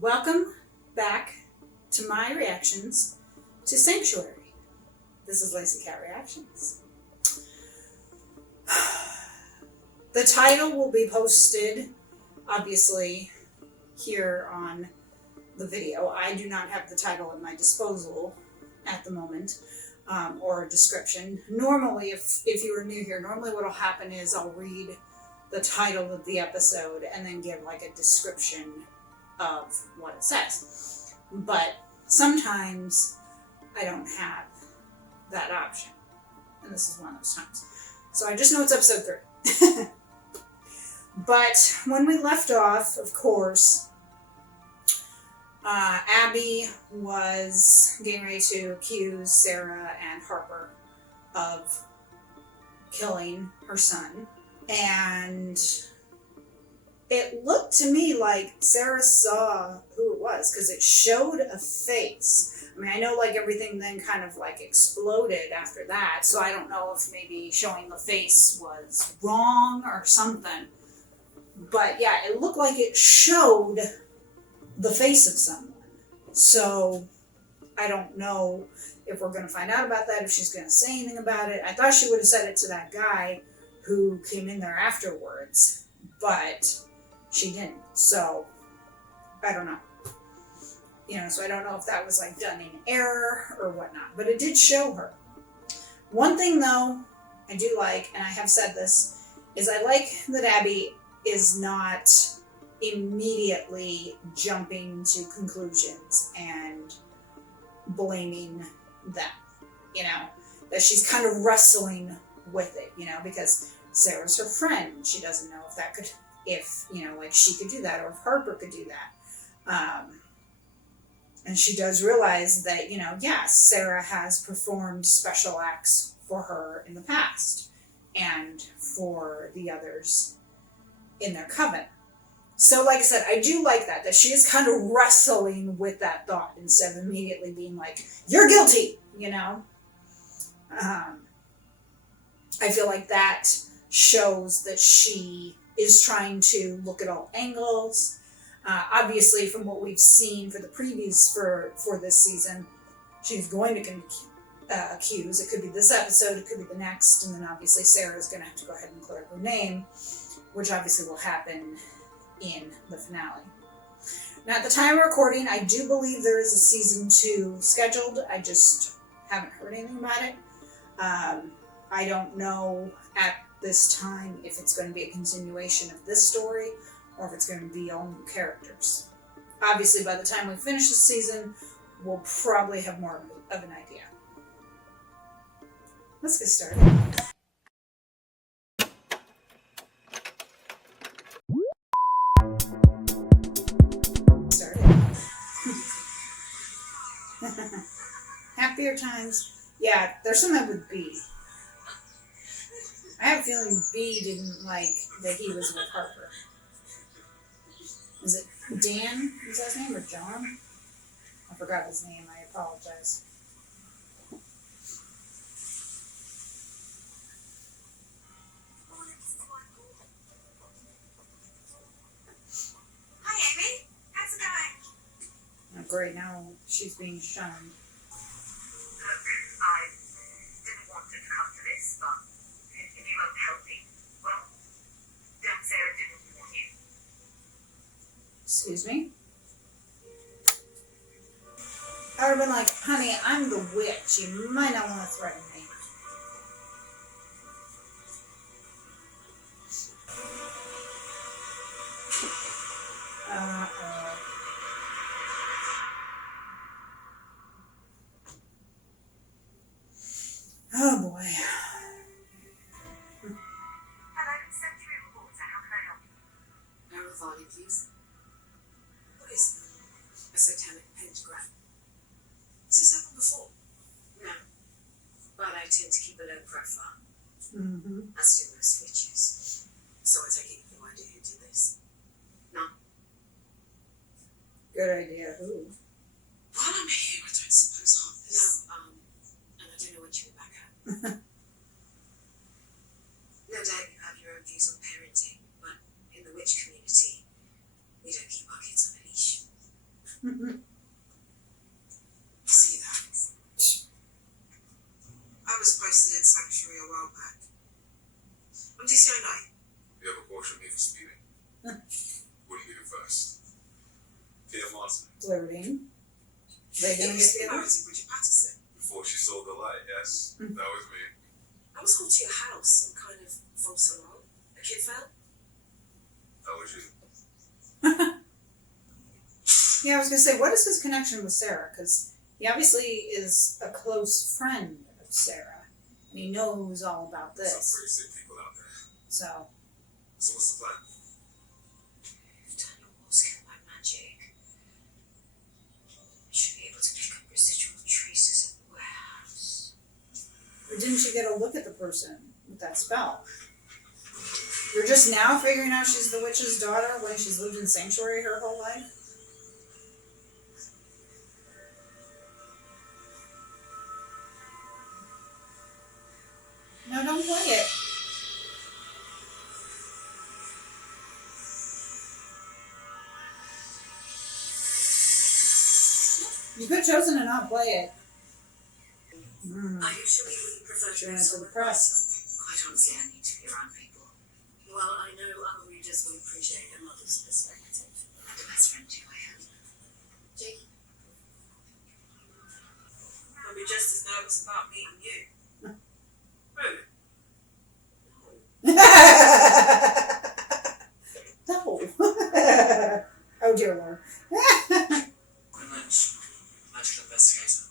Welcome back to my reactions to Sanctuary. This is Lacey Cat Reactions. The title will be posted, obviously, here on the video. I do not have the title at my disposal at the moment, or a description. Normally, if you are new here, normally what will happen is I'll read the title of the episode and then give like a description of what it says. But sometimes I don't have that option. And this is one of those times. So I just know it's episode 3. But when we left off, of course, Abby was getting ready to accuse Sarah and Harper of killing her son. And it looked to me like Sarah saw who it was because it showed a face. I mean, I know like everything then kind of like exploded after that, so I don't know if maybe showing the face was wrong or something. But yeah, it looked like it showed the face of someone. So I don't know if we're going to find out about that, if she's going to say anything about it. I thought she would have said it to that guy who came in there afterwards, but she didn't. So I don't know. So I don't know if that was like done in error or whatnot, but it did show her. One thing though, I do like, and I have said this, is I like that Abby is not immediately jumping to conclusions and blaming them, that she's kind of wrestling with it, because Sarah's her friend. She doesn't know if she could do that or if Harper could do that. And she does realize that, yes, Sarah has performed special acts for her in the past and for the others in their coven. So like I said, I do like that she is kind of wrestling with that thought instead of immediately being like, you're guilty, I feel like that shows that she is trying to look at all angles. Obviously, from what we've seen for the previews for this season, she's going to accuse. It could be this episode, it could be the next, and then obviously Sarah's going to have to go ahead and clear her name, which obviously will happen in the finale. Now, at the time of recording, I do believe there is a season 2 scheduled. I just haven't heard anything about it. I don't know at this time if it's going to be a continuation of this story or if it's going to be all new characters. Obviously, by the time we finish the season, we'll probably have more of an idea. Let's get started. Happier times. Yeah, there's something with B. I have a feeling B didn't like that he was with Harper. Is it Dan? Is that his name? Or John? I forgot his name. I apologize. Hi, Amy. How's it going? Oh, great. Now she's being shunned. I didn't want it to come to this, but if you won't help me, well, don't say I didn't warn you. Excuse me? I would have been like, honey, I'm the witch. You might not want to threaten me. Oh boy. Hello, Sanctuary Reporter. How can I help you? Narravani, please. What is a satanic pentagram? Has this happened before? No. But I tend to keep a low profile, Mm-hmm. as do most witches. So I take it you have no idea who did this? None. Good idea. Ooh. While I'm here, I don't suppose half this. No, and I don't know what you were back at. No doubt you have your own views on parenting, but in the witch community, we don't keep our kids on a leash. See that? I was posted in sanctuary a while back. I'm DCI 9. You have a portion of me for speeding. What do you do first? Tia Martin. Flirting. They gonna get together? Married to Bridget Patterson. Before she saw the light, yes. That was me. I was called to your house, some kind of false alarm. A kid fell. That was you. Yeah, I was gonna say, what is his connection with Sarah? Because he obviously is a close friend of Sarah, and he knows all about Some this. pretty sick people out there. So, So what's the plan? If Daniel was killed by magic, we should be able to pick up residual traces at the warehouse. or didn't you get a look at the person with that spell? You're just now figuring out she's the witch's daughter when she's lived in sanctuary her whole life? No, don't play it. You could have chosen to not play it. I usually wouldn't prefer to Sure, be it's someone the press. else. Quite honestly, I need to be around people. Well, I know other readers will appreciate a mother's perspective. And a best friend too, I hope. Jake? I'll be just as nervous about meeting you. Really? No. Oh dear Lord. Quinn Lynch, magical investigator.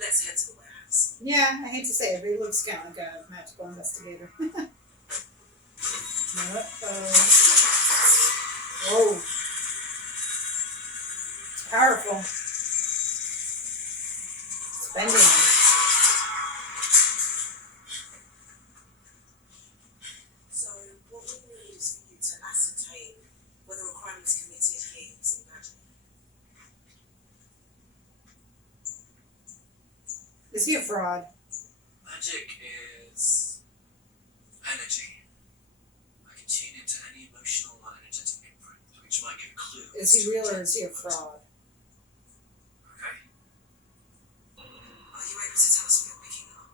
Let's head to the warehouse. Yeah, I hate to say it, but he looks kind of like a magical investigator. Whoa. It's powerful. It's bending. So, what we need is for you to ascertain whether a crime was committed here using magic. Is he a fraud? Magic is energy. I can tune into any emotional or energetic imprint, which might give a clue. Is he real or is he a fraud? Okay. Are you able to tell us what you're picking up?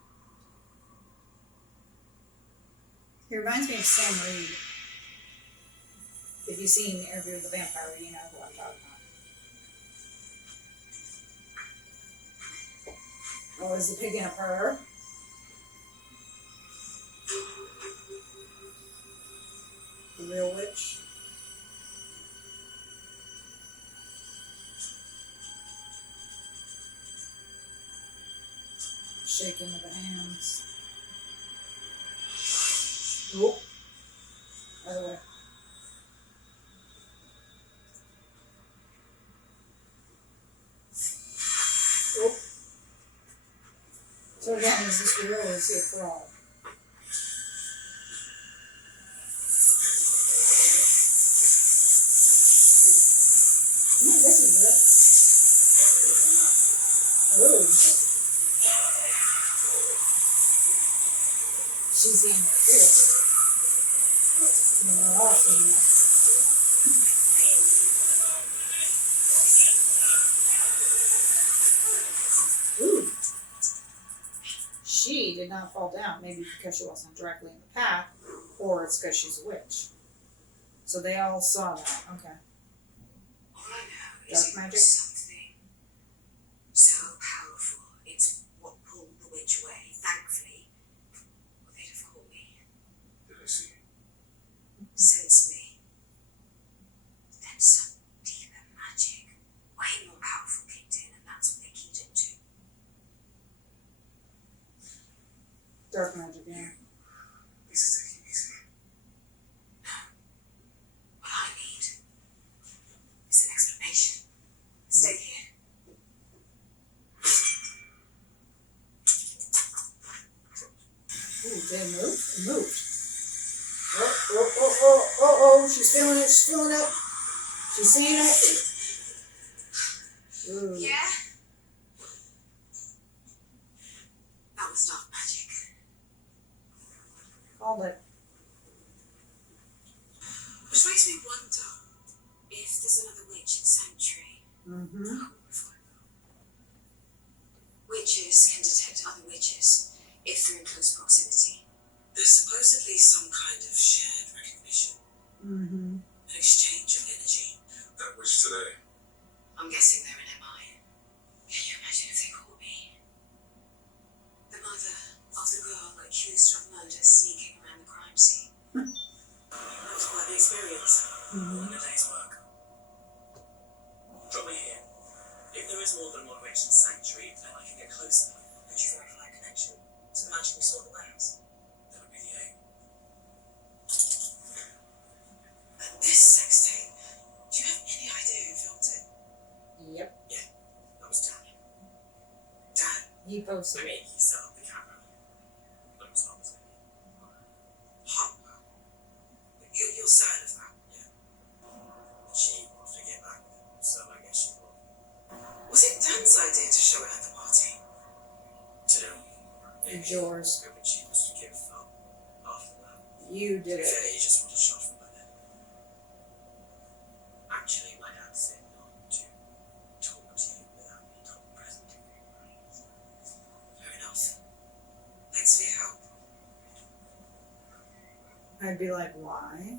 He reminds me of Sam Reed. If you've seen Interview with the Vampire, you know who I'm talking about. Oh, is he picking up her? The real witch? Shaking of the hands. Oh. Other way. Oh. So again, is this real or is he a fraud? No, this is it. Oh. She's in there too. And they're all seeing it. Ooh. She did not fall down, maybe because she wasn't directly in the path, or it's because she's a witch. So they all saw that. Okay. All I know Dark is it magic? was something so powerful. It's what pulled the witch away. Thankfully, or they'd have caught me, Did I see you? sensed me. Then some deeper magic, way more powerful, kicked in, and that's what they keyed into. Dark magic, yeah. Easy, take it easy. What I need is an explanation. Stay here. Ooh, did it move? It moved. Oh, she's feeling it, she's feeling it. She's seeing it. Ooh. Yeah? That was dark magic. Called it. Which makes me wonder, If there's another witch at Sanctuary, Mm-hmm. How will we find out? witches can detect other witches if they're in close proximity. There's supposedly some kind of shared recognition, Mm-hmm. an exchange of energy. That witch today. I'm guessing they're an MI. Can you imagine if they caught me? The mother of the girl accused of murder sneaking around the crime scene. That's quite the experience. Mm-hmm. In a day's work. Drop me here. If there is more than one witch in Sanctuary, then I can get closer. Could you verify a connection to the magic we saw at the warehouse? That would be the aim. And this sex tape, do you have any idea who filmed it? Yep. That was Dan. Dan? He posted I it. mean, he set up the camera. That was not the Hartwell. You're certain of that? Yeah. She wanted to get back with him, so I guess she will. Was it Dan's idea to show it at the party? Today. It's yours. It would be cheapest to give film after that. You To did be it. fair, he just wanted shot from by then. Actually, my dad said not to talk to you without me not present. Fair enough. Thanks for your help. I'd be like, why?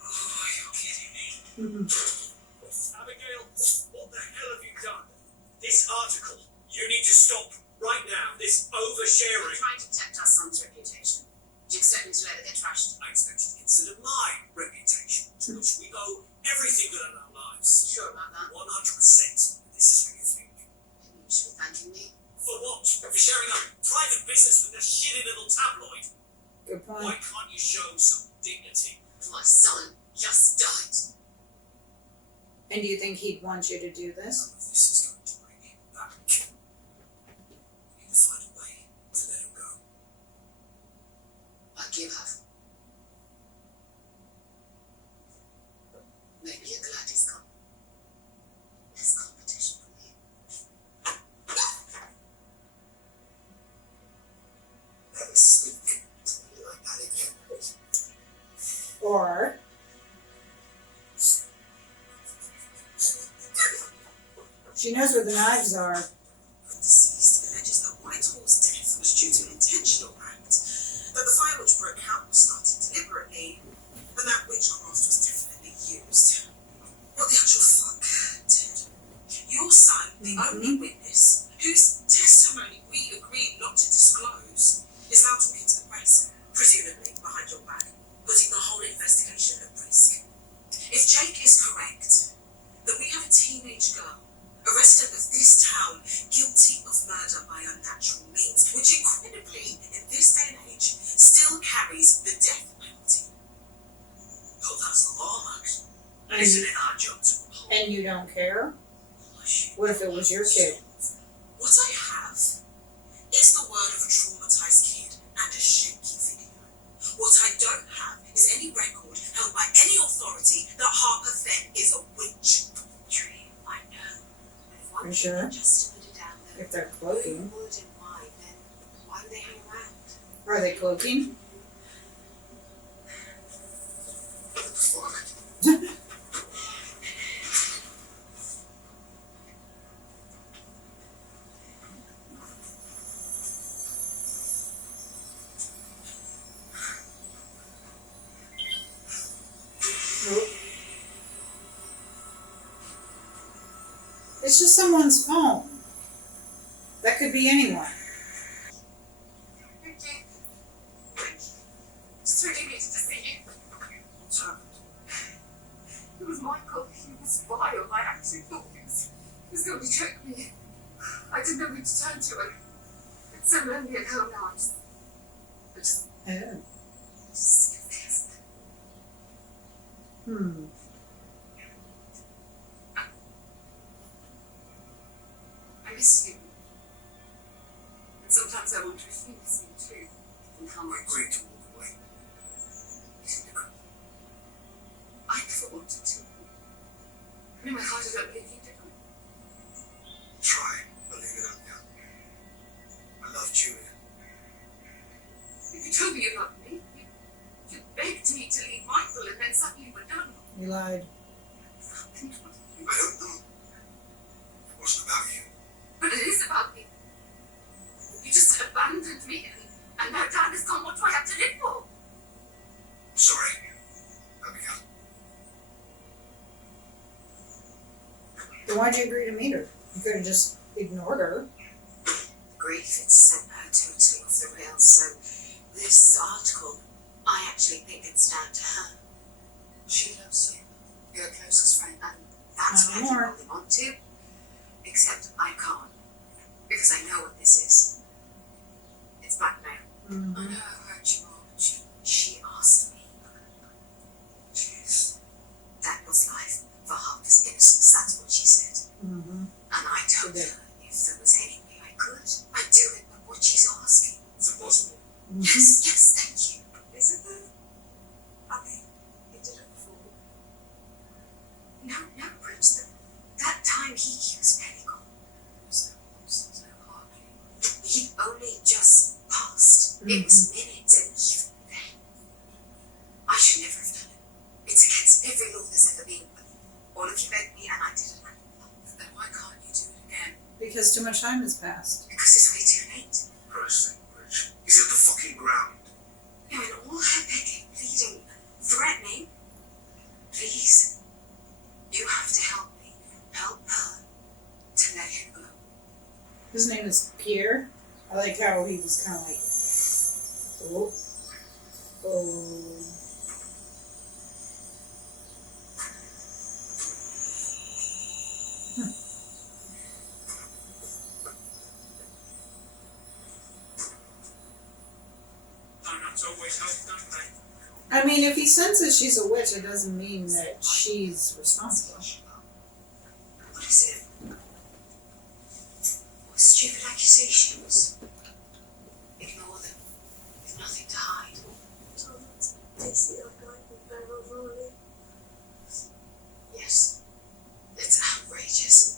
Oh, you're kidding me. Abigail, what the hell have you done? This article. You need to stop right now. This I'm oversharing. trying to protect our son's reputation. Do you expect me to let it get trashed? I expect you to consider my reputation, to which we owe everything good in our lives. Sure about that? 100%. This is how you think. You should be thanking me. For what? For sharing a private business with a shitty little tabloid? Good Why point. can't you show some dignity? My son just died. And do you think he'd want you to do this? None of this is going to bring him back. We need to find a way to let him go. I give up. Maybe you're glad he's gone. Less competition for me. Never speak to me like that again. Or she knows where the knives are. The deceased alleges that Whitehall's death was due to an intentional act, that the fire which broke out was started deliberately, and that witchcraft was definitely used. What the actual fuck, Ted? Your son, the only witness, whose testimony we agreed not to disclose, is now talking to the press, presumably behind your back, putting the whole investigation at risk. If Jake is correct, that we have a teenage girl, a resident of this town, guilty of murder by unnatural means, which incredibly, in this day and age, still carries the death penalty. Oh, that's the law, Max. And, Isn't it our job to uphold? and you don't care? Push. What if it was your kid? What I have is the word of a traumatized kid and a shaky video. What I don't have is any record held by any authority that Harper Fenn is a witch. Tree, I know. But if one You thing sure? can just put it down there, If they're who cloaking. would and why, then why do they hang around? Are they cloaking? Fuck. Nope. It's just someone's phone. That could be anyone. Ricky. Just really needed to see you. What's happened? It was Michael. He was vile. I actually thought he was going to trick me. I didn't know who to turn to. It's so lonely at home now. I just Oh. I miss you. And sometimes I wonder if you miss me too. And how We much. agreed to walk away. Isn't it good? I never wanted to. And in my heart, I don't believe you did. Try, believe it or not. I love Julia. If you told me you loved me, to leave Michael and then suddenly we're done. You lied. I don't know. It wasn't about you. But it is about me. You just abandoned me and now Dad is gone. What do I have to live for? Sorry, Abigail. Then why'd you agree to meet her? You could have just ignored her. Grief had sent her totally off the rails, so this article, I actually think it's down to her. She loves you. You're her closest friend. And that's Not what anymore. everybody want to. Except I can't. Because I know what this is. It's blackmail. I Mm-hmm. know I hurt you all, but She asked me. jeez. That was life for Harper's innocence, that's what she said. Mm-hmm. And I told She did. her if there was any way I could, I'd do it, but what she's asking. It's impossible. Yes, thank you. Is it though? I mean, you did it before. No, Bridge, that time he was Pentagon. There's no nonsense, no heartbeat. He only just passed. It was minutes, and even then, I should never have done it. It's against every law there's ever been, but all of you begged me, and I did it. Then why can't you do it again? Because too much time has passed. Because it's way too late. Christ, Bridge. He's at the fucking ground. You know, and all her begging, pleading, threatening. Please, you have to help me, help her, to let him go. His name is Pierre. I like how he was kind of like, oh, oh. Donuts always help, don't they? I mean, if he senses she's a witch, it doesn't mean that she's responsible. What is it? What stupid accusations? Ignore them. There's nothing to hide. Yes, it's outrageous.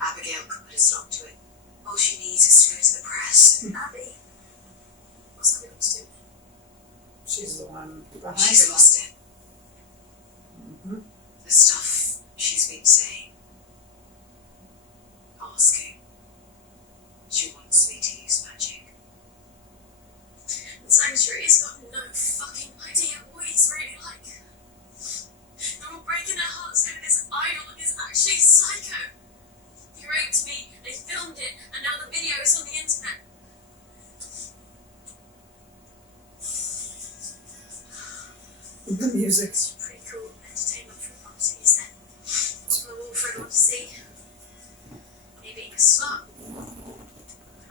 Abigail could put a stop to it. All she needs is to go to the press. Abby, what's that got to do? She's the one behind She's it. lost it. Mm-hmm. The stuff she's been saying, asking. She wants me to use magic. The Sanctuary's got no fucking idea what he's really like. They're all breaking their hearts over this idol and he's actually psycho. He raped me, they filmed it, and now the video is on the internet. The music. It's pretty cool entertainment for a party, isn't it? It's on the wall for everyone to see. Me being a slut. Oh,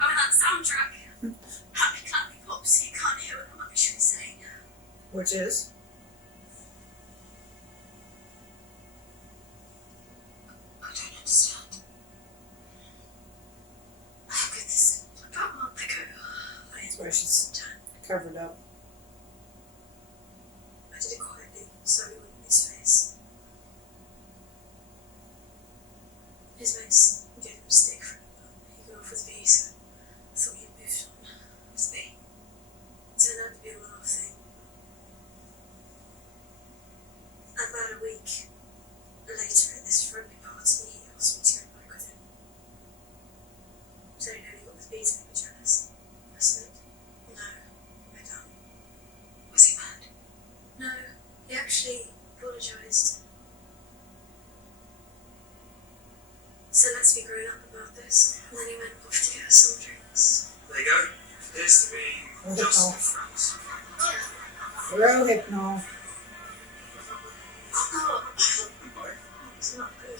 and that soundtrack. Happy clappy pops, you can't hear what I'm actually saying. Which is? I don't understand. How could this? About a month ago, That's why she's covered up. I did it quietly, so he wouldn't lose face. His mates gave him a stick for it, but he got off with B, so I thought he'd moved on. With me. It turned out to be a one-off thing. About a week later at this friendly party, he asked me to go back with him. So he only got with B to make me jealous. I said, no, we're done. Was he mad? No, he actually apologised. So let's be grown up about this. And then he went off to get us some drinks. There you go. Here's to being just good friends. Rohypnol. Oh, it's not good.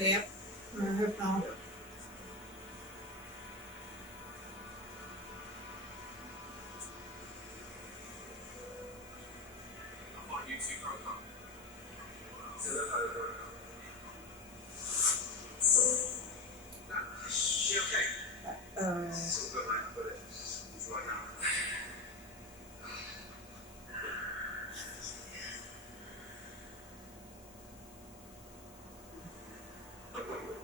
Yep. Rohypnol. I thought you two broke up. She okay? Still good, man, but it's right now.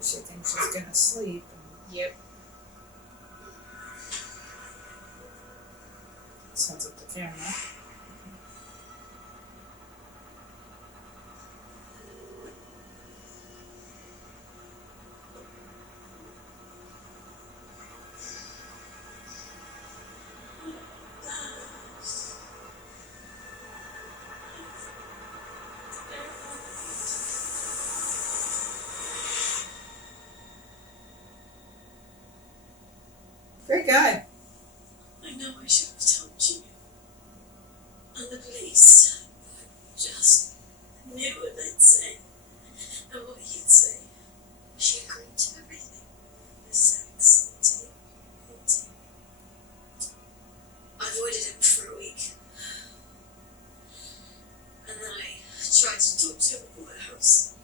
She thinks she's gonna sleep. Yep. Sets up the camera. Great guy. I know I should have told you. And the police. I just knew what they'd say. And what he'd say. She agreed to everything. The sex, the tape, everything. I avoided him for a week. And then I tried to talk to him at the warehouse.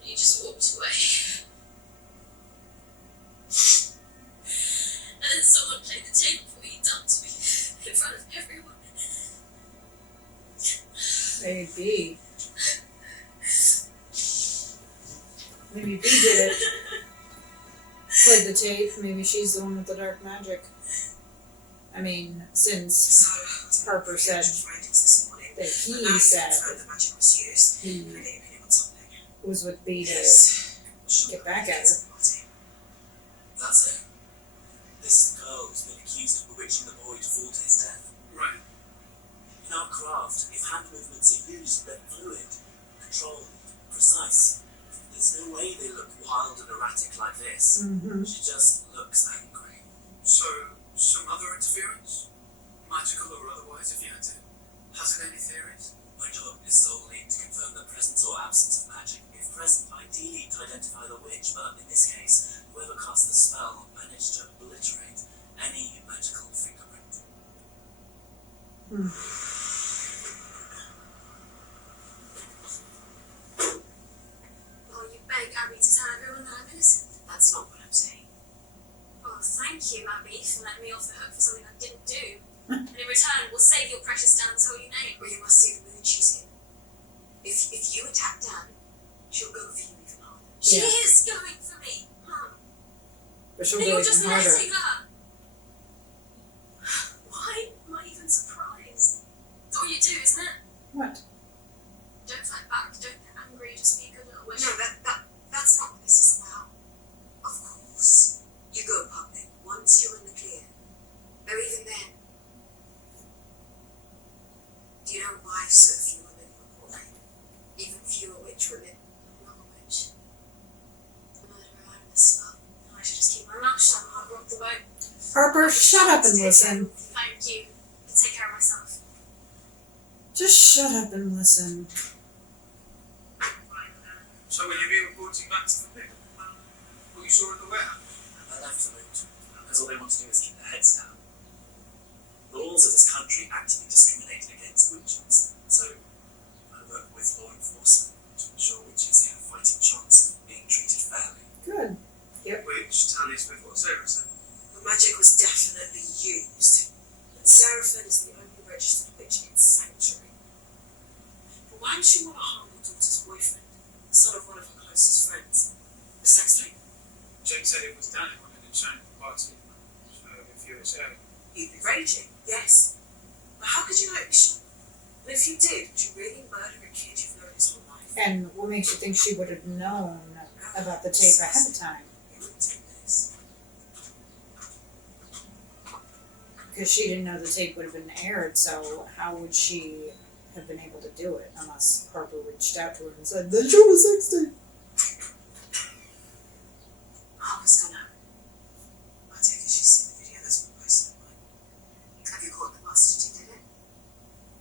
He just walked away. And then someone played the tape of what he'd done to me in front of everyone. Maybe. Maybe B did it. Played the tape. Maybe she's the one with the dark magic. I mean, since Harper said that he said he was with B to get back at her. That's it. This is the girl who's been accused of bewitching the boy to fall to his death. Right. In our craft, if hand movements are used, they're fluid, controlled, precise. There's no way they look wild and erratic like this. Mm-hmm. She just looks angry. So, some other interference? Magical or otherwise, if you had to hazard any theories? My job is solely to confirm the presence or absence of magic. If present, ideally to identify the witch, but in this case, whoever cast the spell managed to obliterate any magical fingerprint. Well, you beg Abby to tell everyone that I'm innocent. That's not what I'm saying. Well, thank you, Abby, for letting me off the hook for something I didn't do. And in return, we'll save your precious Dan's holy name. Well, you must see the mood she's in. If you attack Dan, she'll go for you even harder. She Yeah. is going for me, Mum. But she'll And go you're just even harder. letting her. Why am I even surprised? It's all you do, isn't it? What? Don't fight back, don't get angry, just be a good little witch. No, that's not what this is about. Of course, you go public once you're in the clear. Though even then, do you know why so few women report it? Even fewer witch women. I'm not a witch. Murderer out of the slum. I should just keep my mouth shut and I'll rock the boat. Harper, shut up and listen. Thank you. I can take care of myself. Just shut up and listen. So will you be reporting back to the pig? What you saw at the warehouse? I left the moot, because all they want to do is keep their heads down. The laws of this country actively discriminate against witches, so I work with law enforcement to ensure witches have a fighting chance of being treated fairly. Good. Which tallies with what Sarah said. The magic was definitely used. And Seraphine is the only registered witch in Sanctuary. But why would she want to harm her daughter's boyfriend, the son of one of her closest friends? The sex tape? Jake said it was Dan who wanted to change the party. So if you were Sarah, You'd be raging, yes. But how could you not be sure? And if you did, would you really murder a kid you've known his whole life? And what makes you think she would have known about the tape ahead of time? It would take this. Because she didn't know the tape would have been aired, so how would she have been able to do it unless Harper reached out to her and said, "Then show a sex tape." Harper's gonna. I take it she's seen the video that's been posted online. Have you caught the bastard who did it?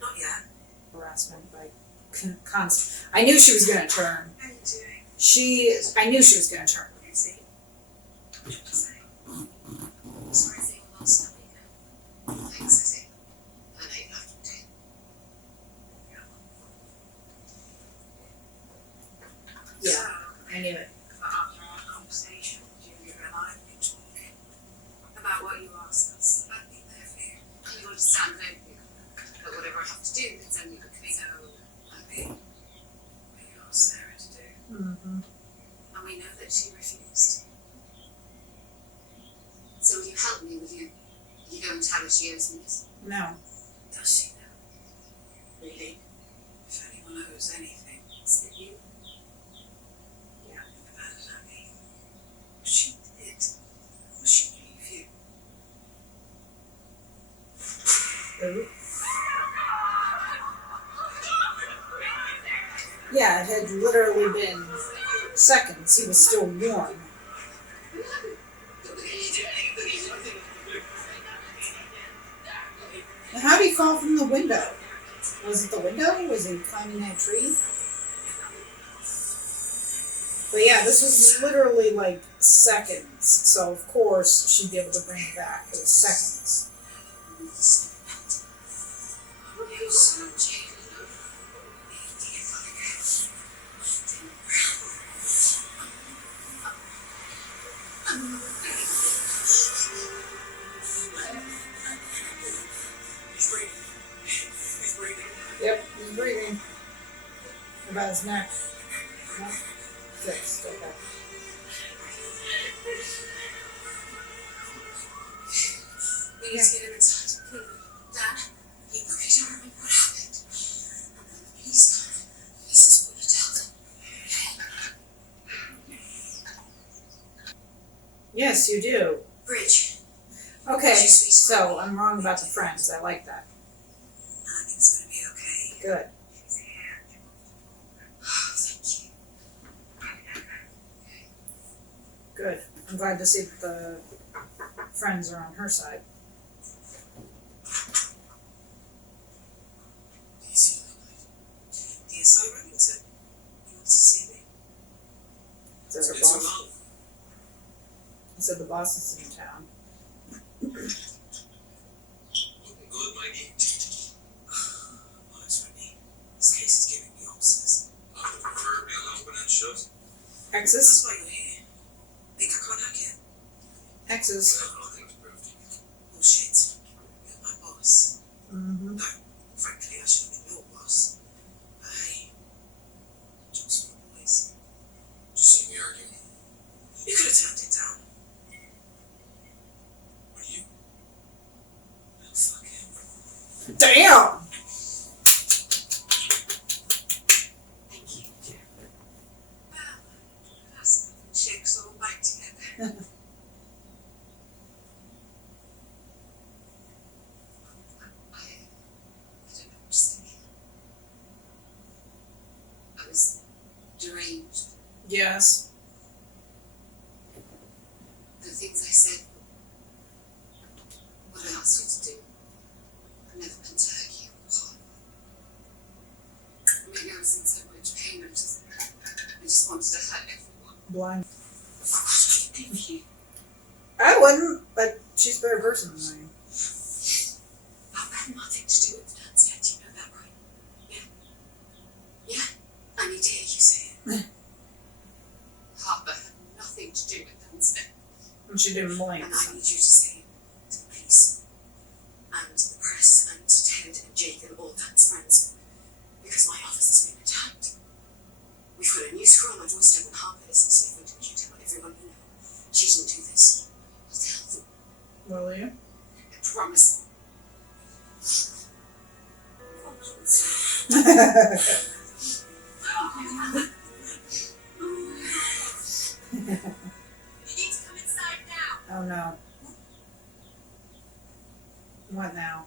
Not yet. Harassment by constant. I knew she was gonna turn. How are you doing? I knew she was gonna turn. What do you see? What should I say? Sorry for your loss, Abby. Thanks, Izzy. I know you left him too. Yeah, I knew it. But after our conversation, Julia and I have been talking about what you asked us. I'd be there for you. And you understand, don't you? That whatever I have to do, it's only because Abby, what you asked Sarah to do. Mm-hmm. and we know that she refused. tell her she owes me this. No. Does she now? Really? If anyone owes anything, Is it you? how does that mean? She did. Or she gave you. Ooh. Yeah, it had literally been seconds. He was still warm. Now, how did he fall from the window? Was it the window? Was he climbing that tree? But yeah, this was literally like seconds. So of course she'd be able to bring it back. It was seconds. He's breathing. He's breathing. Yep, he's breathing. What about his neck? No? Fixed, okay. We need to get him inside. Dad, you look at her and what happened. Please, this is what you tell them. Yes, you do. Bridge. Okay, so I'm wrong about the friends. I like that. I think it's gonna be okay. Good. Thank you. Good. I'm glad to see that the friends are on her side. Easy, DSI Remington. You want to see me? Is that her It's boss? wrong. He said the boss is in town. Looking good, Mikey. Works for me. This case is giving me ulcers. I'm the proverbial open and shut. X's? That's why you're here. Think I can't hack it? I X's. have nothing to prove to you. Bullshit. You're my boss. Mm-hmm. Frankly, I should have been your boss. But hey, jobs for the boys. Did you see me arguing? You could have turned it down. With you? Oh, fuck it. Damn! Thank you. Well, that's chicks all back together. I don't know what to say. I was deranged. Yes. The things I said, what I asked you to do, I never meant to hurt you or harm you. Maybe I was in so much pain, I just wanted to hurt everyone. Blind. Thank you. I wouldn't, but she's a better person than I am. Papa had nothing to do with Dan's death, you know that, right? Yeah. Yeah? I need to hear you say it. Papa had nothing to do with Dan's death. And she didn't blink. And I need you to say it to the police and the press and to Ted and Jake and all Dan's friends, because my office has been attacked. We've got a new screw on our doorstep and Harper isn't safe until you tell everyone you know. She didn't do this. I'll tell them. Will you? I promise. Promise. You need to come inside now. Oh no. What now?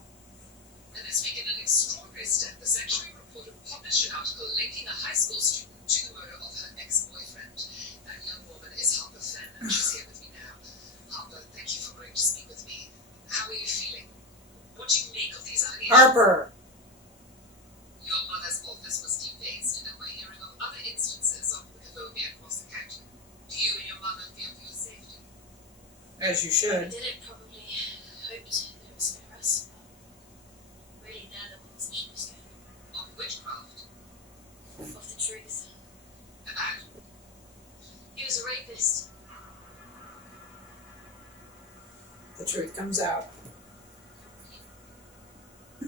And has taken an extraordinary step. The Sanctuary reporter published an article linking a high school student to the murder of her ex-boyfriend. That young woman is Harper Fenn, and she's here with me now. Harper, thank you for agreeing to speak with me. How are you feeling? What do you make of these allegations? Harper! Your mother's office was defaced, and we're hearing of other instances of homophobia across the county. Do you and your mother fear for your safety? As you We should. didn't probably hoped that it was for us, but really they're the ones that should be scared Of witchcraft? of the truth. About? He was a rapist. The truth comes out. He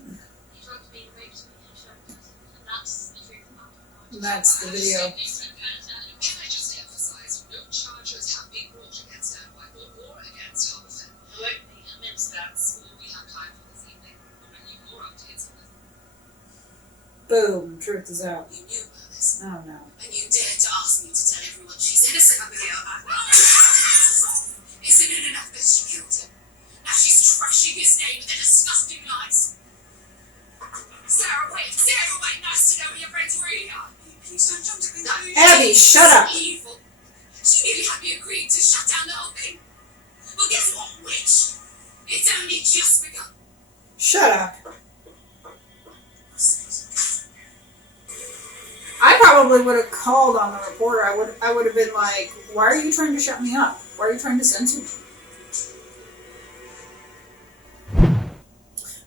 tried to be raped me and showed it, and that's the truth about it. That's the video. Can I just emphasize, no charges have been brought against Dan Whitehall or against Harper Fenn. There won't be. I'm in That's all we have Boom, truth is out. You knew about this, Oh no. and you dared to ask me to tell everyone she's innocent, Abigail. Isn't it enough that she killed him? Now she's trashing his name with the disgusting lies. Sarah, wait, nice to know who your friends really are. Please don't jump to conclusions. Abby, shut up. Evil. She nearly had me agreeing to shut down the whole thing. Well, guess what, witch? It's only just begun. Shut up. I probably would have called on the reporter. I would have been like, why are you trying to shut me up? Why are you trying to censor me?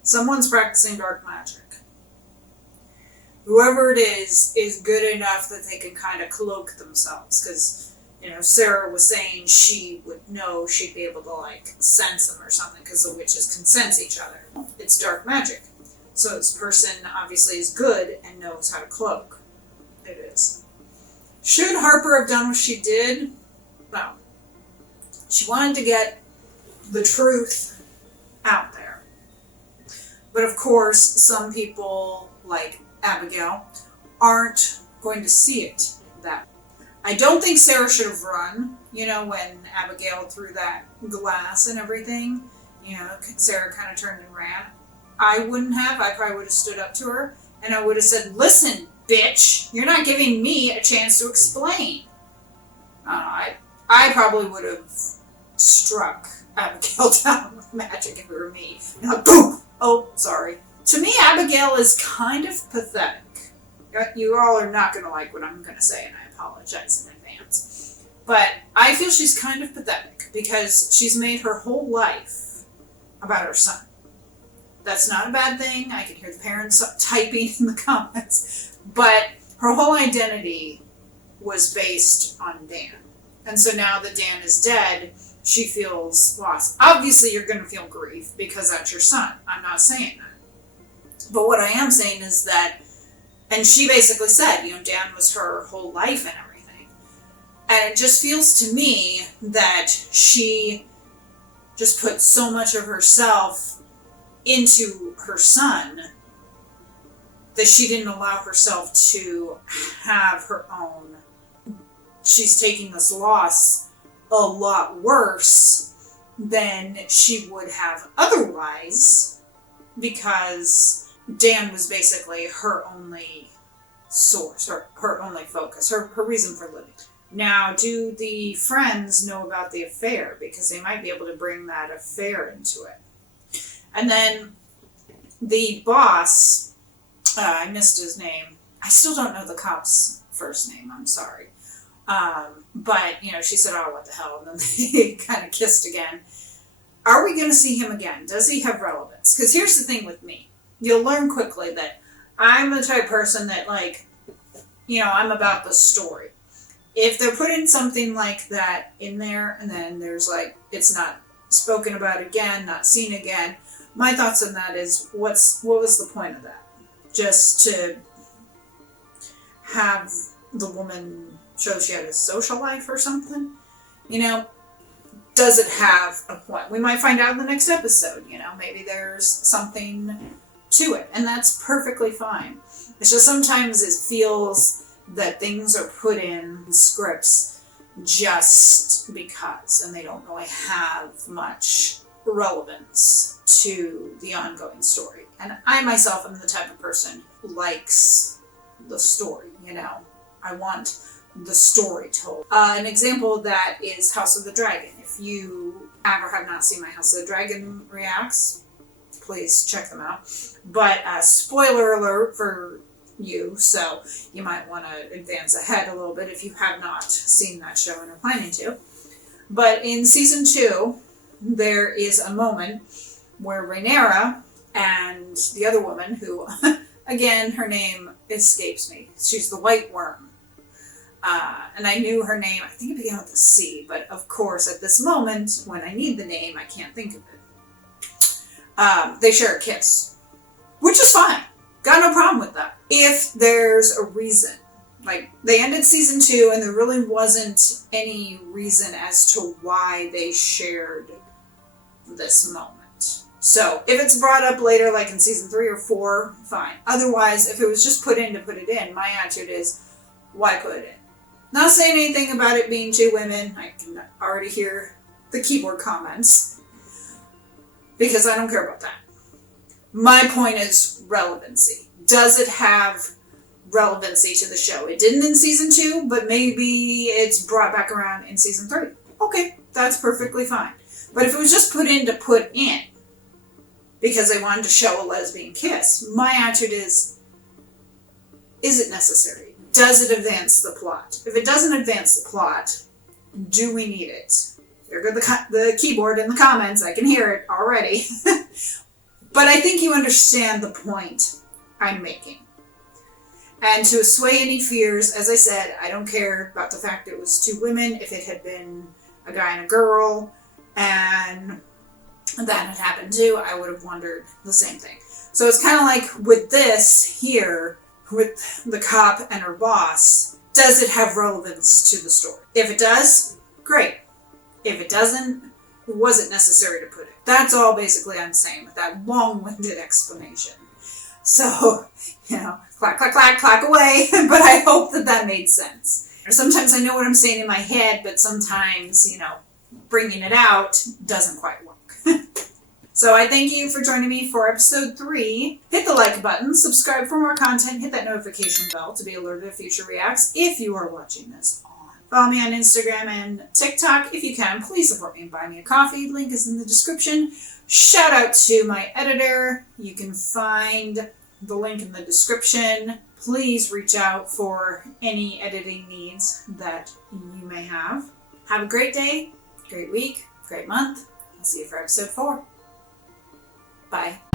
Someone's practicing dark magic. Whoever it is good enough that they can kind of cloak themselves. Because, Sarah was saying she would know, she'd be able to, sense them or something. Because the witches can sense each other. It's dark magic. So this person obviously is good and knows how to cloak. It is. Should Harper have done what she did? No. She wanted to get the truth out there. But of course, some people, like Abigail, aren't going to see it that way. I don't think Sarah should have run, when Abigail threw that glass and everything. Sarah kind of turned and ran. I wouldn't have. I probably would have stood up to her and I would have said, listen, bitch, you're not giving me a chance to explain. I probably would have struck Abigail down with magic if it were me. Boom! Oh, sorry. To me, Abigail is kind of pathetic. You all are not going to like what I'm going to say, and I apologize in advance. But I feel she's kind of pathetic because she's made her whole life about her son. That's not a bad thing. I can hear the parents typing in the comments. But her whole identity was based on Dan. And so now that Dan is dead, she feels lost. Obviously, you're going to feel grief because that's your son. I'm not saying that. But what I am saying is that, and she basically said, Dan was her whole life and everything. And it just feels to me that she just put so much of herself into her son that she didn't allow herself to have her own. She's taking this loss a lot worse than she would have otherwise because Dan was basically her only source, or her only focus, her reason for living. Now, do the friends know about the affair? Because they might be able to bring that affair into it. And then the boss, I missed his name. I still don't know the cop's first name, I'm sorry. But, she said, oh, what the hell? And then they kind of kissed again. Are we going to see him again? Does he have relevance? Because here's the thing with me. You'll learn quickly that I'm the type of person that, I'm about the story. If they're putting something like that in there, and then there's, it's not spoken about again, not seen again, my thoughts on that is, what was the point of that? Just to have the woman show she had a social life or something? Does it have a point? We might find out in the next episode, maybe there's something to it, and that's perfectly fine. It's just sometimes it feels that things are put in scripts just because, and they don't really have much relevance to the ongoing story. And I myself am the type of person who likes the story, I want the story told. An example of that is House of the Dragon. If you ever have not seen my House of the Dragon reacts, please check them out. But spoiler alert for you, so you might want to advance ahead a little bit if you have not seen that show and are planning to. But in season 2, there is a moment where Rhaenyra and the other woman, who, again, her name escapes me. She's the White Worm. And I knew her name, I think it began with a C, but of course at this moment, when I need the name, I can't think of it. They share a kiss, which is fine. Got no problem with that. If there's a reason. They ended season 2 and there really wasn't any reason as to why they shared this moment. So if it's brought up later, like in season 3 or 4, fine. Otherwise, if it was just put in to put it in, my attitude is, why put it in? Not saying anything about it being 2 women. I can already hear the keyboard comments. Because I don't care about that. My point is relevancy. Does it have relevancy to the show? It didn't in season 2, but maybe it's brought back around in season 3. Okay, that's perfectly fine. But if it was just put in to put in, because they wanted to show a lesbian kiss, my attitude is it necessary? Does it advance the plot? If it doesn't advance the plot, do we need it? There go the keyboard in the comments. I can hear it already. But I think you understand the point I'm making. And to assuage any fears, as I said, I don't care about the fact it was 2 women. If it had been a guy and a girl, and that had happened too, I would have wondered the same thing. So it's kind of like with this here, with the cop and her boss, does it have relevance to the story? If it does, great. If it doesn't, was it necessary to put it? That's all basically I'm saying with that long-winded explanation. So, clack, clack, clack, clack away, but I hope that made sense. Or sometimes I know what I'm saying in my head, but sometimes, bringing it out doesn't quite work. So I thank you for joining me for episode 3. Hit the like button, subscribe for more content, hit that notification bell to be alerted of future reacts if you are watching this on. Follow me on Instagram and TikTok. If you can, please support me and buy me a coffee. Link is in the description. Shout out to my editor. You can find the link in the description. Please reach out for any editing needs that you may have. Have a great day, great week, great month. I'll see you for episode 4. Bye.